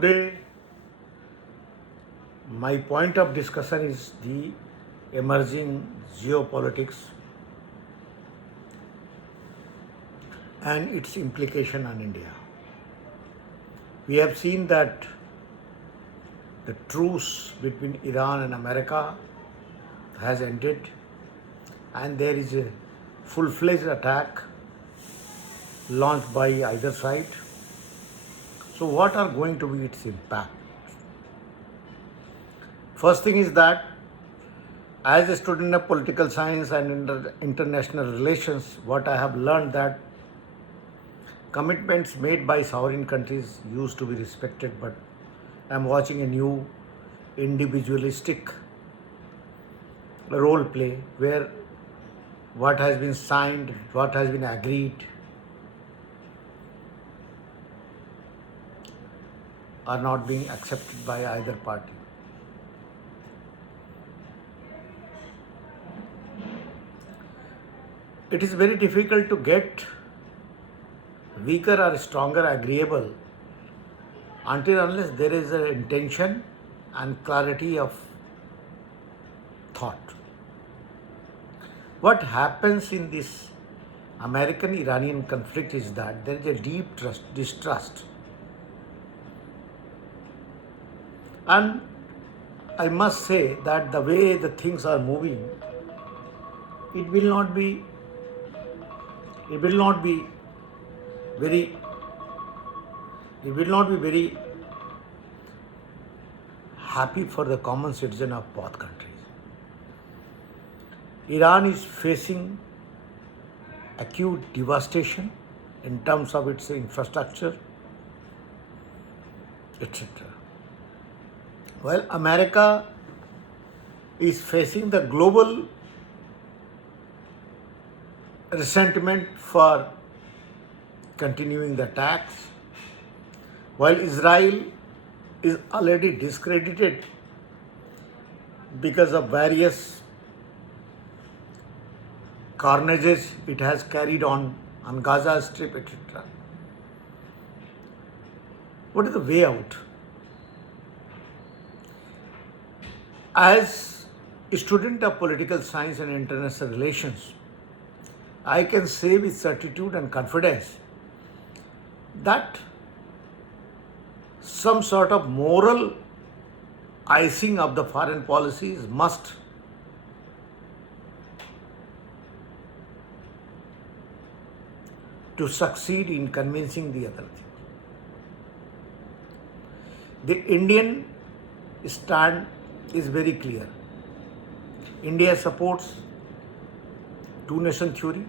Today, my point of discussion is the emerging geopolitics and its implication on India. We have seen that the truce between Iran and America has ended, and there is a full-fledged attack launched by either side. So what are going to be its impact? First thing is that as a student of political science and international relations, what I have learned that commitments made by sovereign countries used to be respected, but I'm watching a new individualistic role play where what has been signed, what has been agreed are not being accepted by either party. It is very difficult to get weaker or stronger agreeable until unless there is an intention and clarity of thought. What happens in this American-Iranian conflict is that there is a deep distrust. And I must say that the way the things are moving, it will not be very happy for the common citizen of both countries. Iran is facing acute devastation in terms of its infrastructure, etc. While America is facing the global resentment for continuing the attacks, while Israel is already discredited because of various carnages it has carried on Gaza Strip, etc. What is the way out? As a student of political science and international relations, I can say with certitude and confidence that some sort of moral icing of the foreign policies must to succeed in convincing the other thing. The Indian stand is very clear. India supports two-nation theory.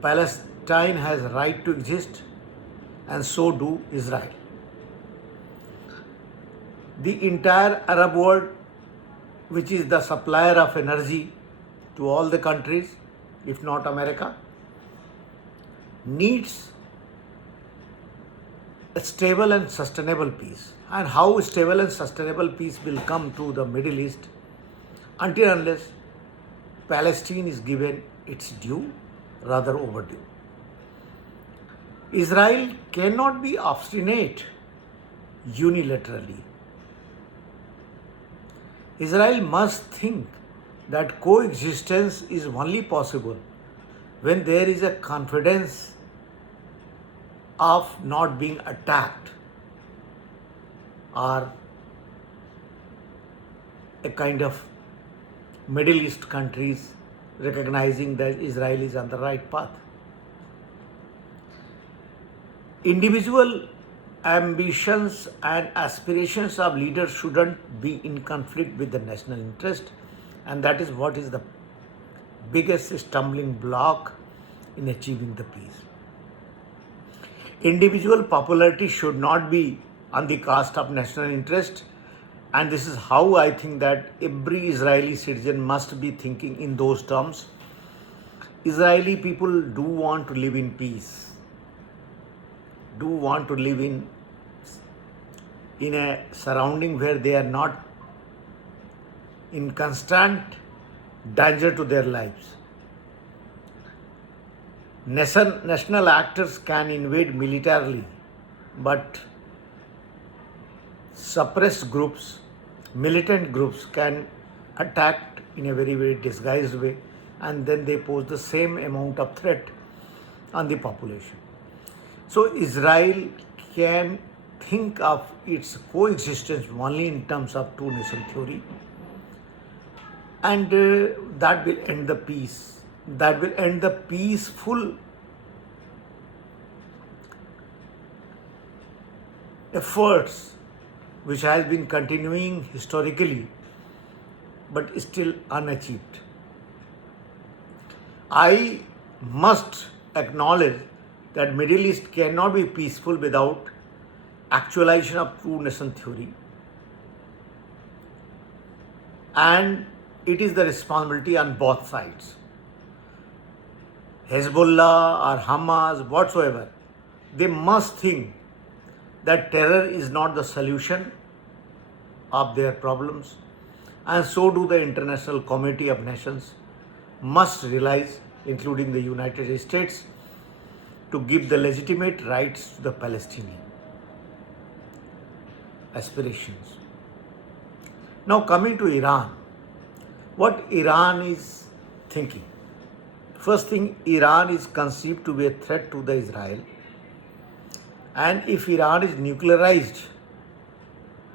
Palestine has a right to exist, and so do Israel. The entire Arab world, which is the supplier of energy to all the countries, if not America, needs a stable and sustainable peace. And how stable and sustainable peace will come to the Middle East until unless Palestine is given its due, rather overdue. Israel cannot be obstinate unilaterally. Israel must think that coexistence is only possible when there is a confidence of not being attacked or a kind of Middle East countries recognizing that Israel is on the right path. Individual ambitions and aspirations of leaders shouldn't be in conflict with the national interest, and that is what is the biggest stumbling block in achieving the peace. Individual popularity should not be on the cost of national interest, and this is how I think that every Israeli citizen must be thinking in those terms. Israeli people do want to live in peace, do want to live in a surrounding where they are not in constant danger to their lives. National actors can invade militarily, but suppressed groups, militant groups can attack in a very, very disguised way, and then they pose the same amount of threat on the population. So Israel can think of its coexistence only in terms of two nation theory, and that will end the peace. That will end the peaceful efforts which has been continuing historically but still unachieved. I must acknowledge that Middle East cannot be peaceful without actualization of two nation theory, and it is the responsibility on both sides. Hezbollah or Hamas, whatsoever, they must think that terror is not the solution of their problems, and so do the international community of nations must realize, including the United States, to give the legitimate rights to the Palestinian aspirations. Now coming to Iran, what Iran is thinking. First thing, Iran is conceived to be a threat to the Israel, and if Iran is nuclearized,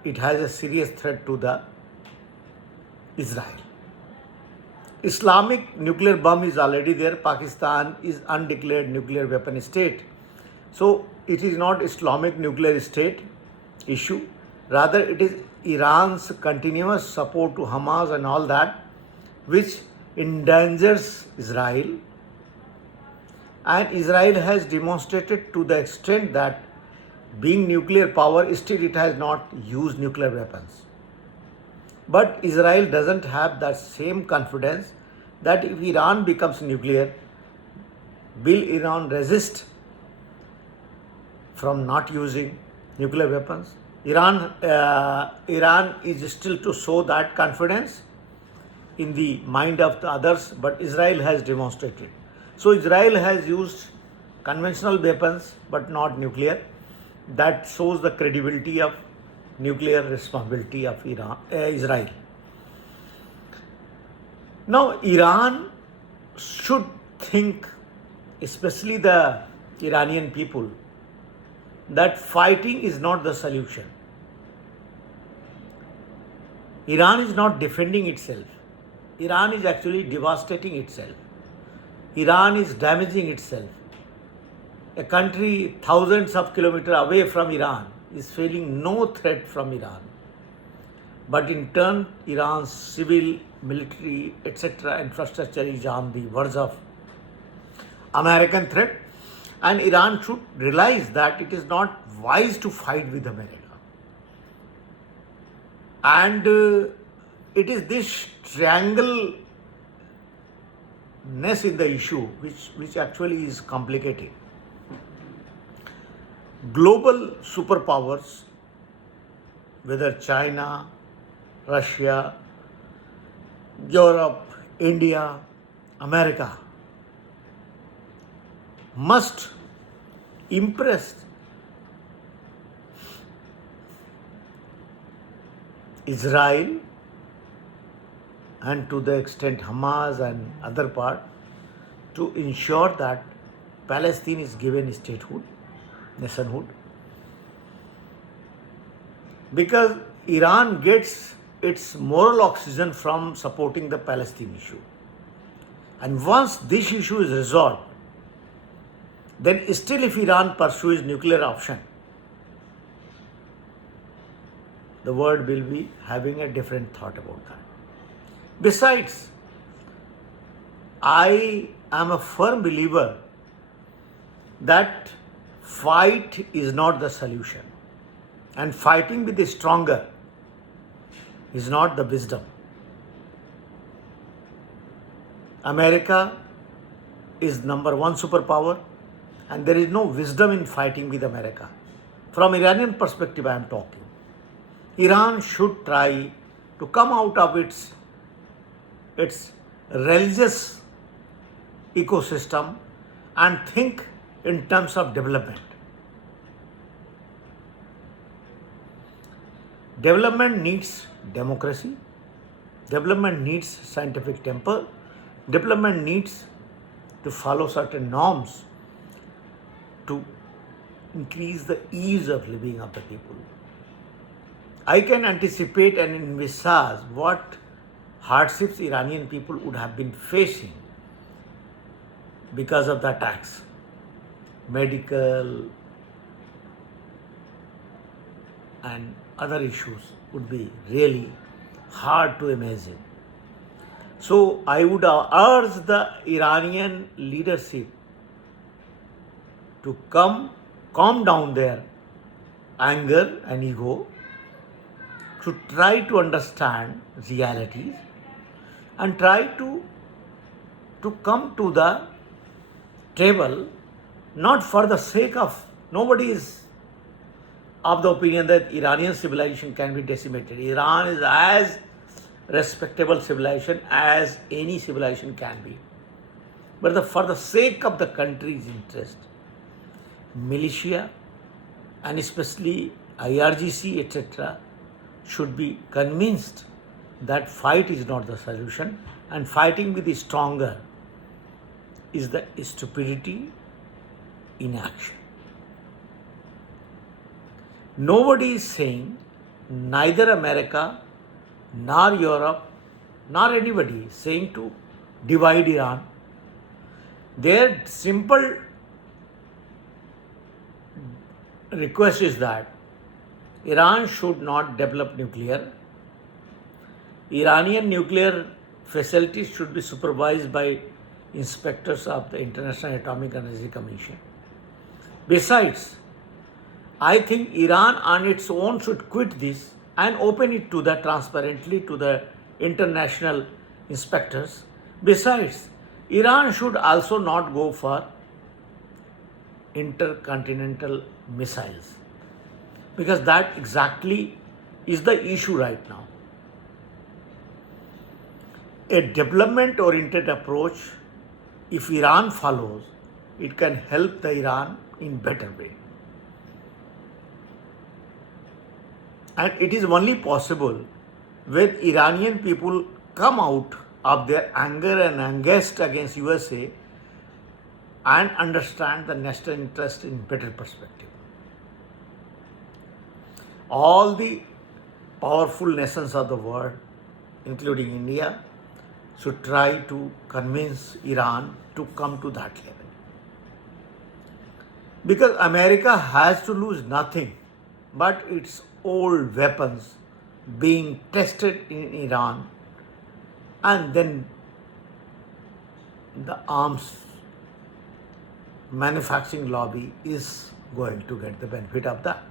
it has a serious threat to the Israel. Islamic nuclear bomb is already there. Pakistan is undeclared nuclear weapon state. So it is not Islamic nuclear state issue. Rather, it is Iran's continuous support to Hamas and all that, which endangers Israel. And Israel has demonstrated to the extent that being nuclear power, still it has not used nuclear weapons. But Israel doesn't have that same confidence that if Iran becomes nuclear, will Iran resist from not using nuclear weapons? Iran is still to show that confidence in the mind of the others, but Israel has demonstrated. So Israel has used conventional weapons but not nuclear. That shows the credibility of nuclear responsibility of Israel. Now Iran should think, especially the Iranian people, that fighting is not the solution. Iran is not defending itself. Iran is actually devastating itself. Iran is damaging itself. A country thousands of kilometers away from Iran is feeling no threat from Iran. But in turn, Iran's civil, military, etc. infrastructure is on the verge of American threat. And Iran should realize that it is not wise to fight with America. And it is this triangle-ness in the issue which actually is complicated. Global superpowers, whether China, Russia, Europe, India, America, must impress Israel and to the extent Hamas and other part to ensure that Palestine is given statehood, nationhood. Because Iran gets its moral oxygen from supporting the Palestine issue. And once this issue is resolved, then still if Iran pursues nuclear option, the world will be having a different thought about that. Besides, I am a firm believer that fight is not the solution, and fighting with the stronger is not the wisdom. America is number one superpower, and there is no wisdom in fighting with America. From Iranian perspective, I am talking. Iran should try to come out of its religious ecosystem and think in terms of development. Development needs democracy. Development needs scientific temper. Development needs to follow certain norms to increase the ease of living of the people. I can anticipate and envisage what hardships Iranian people would have been facing because of the attacks. Medical and other issues would be really hard to imagine. So I would urge the Iranian leadership to calm down their anger and ego, to try to understand realities and try to come to the table, not for the sake of, nobody is of the opinion that Iranian civilization can be decimated. Iran is as respectable civilization as any civilization can be. But for the sake of the country's interest, militia and especially IRGC, etc., should be convinced that fight is not the solution, and fighting with the stronger is the stupidity in action. Nobody is saying, neither America nor Europe nor anybody is saying to divide Iran. Their simple request is that Iran should not develop nuclear. Iranian nuclear facilities should be supervised by inspectors of the International Atomic Energy Commission. Besides, I think Iran on its own should quit this and open it to the transparently to the international inspectors. Besides, Iran should also not go for intercontinental missiles, because that exactly is the issue right now. A development oriented approach, if Iran follows, it can help the Iran in better way. And it is only possible when Iranian people come out of their anger and angst against USA and understand the national interest in better perspective. All the powerful nations of the world, including India, should try to convince Iran to come to that level. Because America has to lose nothing but its old weapons being tested in Iran, and then the arms manufacturing lobby is going to get the benefit of that.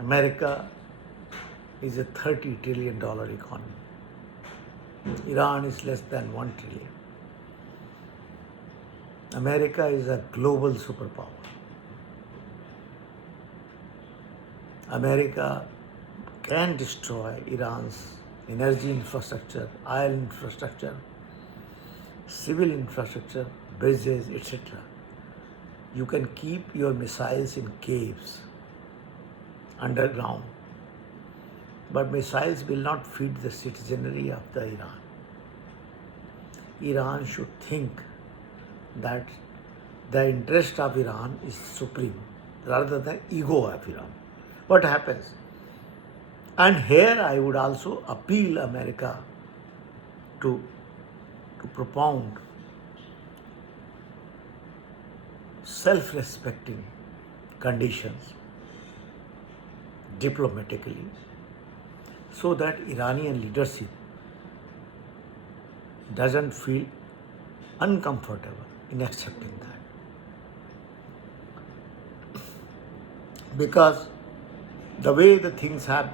America is a $30 trillion economy. Iran is less than $1 trillion. America is a global superpower. America can destroy Iran's energy infrastructure, oil infrastructure, civil infrastructure, bridges, etc. You can keep your missiles in caves underground, but missiles will not feed the citizenry of the Iran. Iran should think that the interest of Iran is supreme rather than ego of Iran. What happens? And here I would also appeal America to propound self-respecting conditions diplomatically, so that Iranian leadership doesn't feel uncomfortable in accepting that. Because the way the things have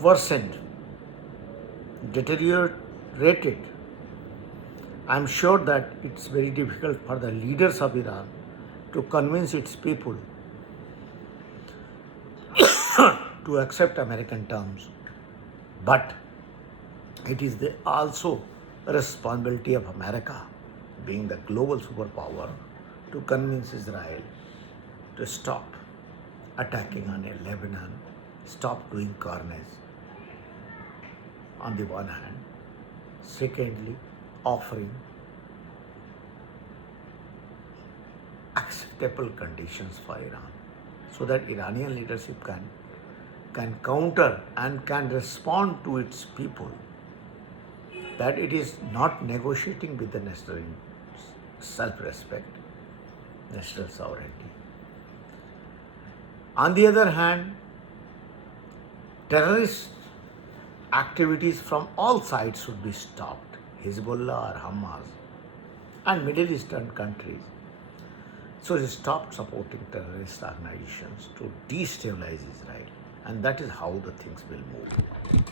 worsened, deteriorated, I'm sure that it's very difficult for the leaders of Iran to convince its people to accept American terms. But it is also a responsibility of America, being the global superpower, to convince Israel to stop attacking on Lebanon stop doing carnage on the one hand. Secondly, offering acceptable conditions for Iran so that Iranian leadership can counter and can respond to its people that it is not negotiating with the national self-respect, national sovereignty. On the other hand, terrorist activities from all sides should be stopped. Hezbollah or Hamas and Middle Eastern countries. So they stopped supporting terrorist organizations to destabilize Israel. And that is how the things will move.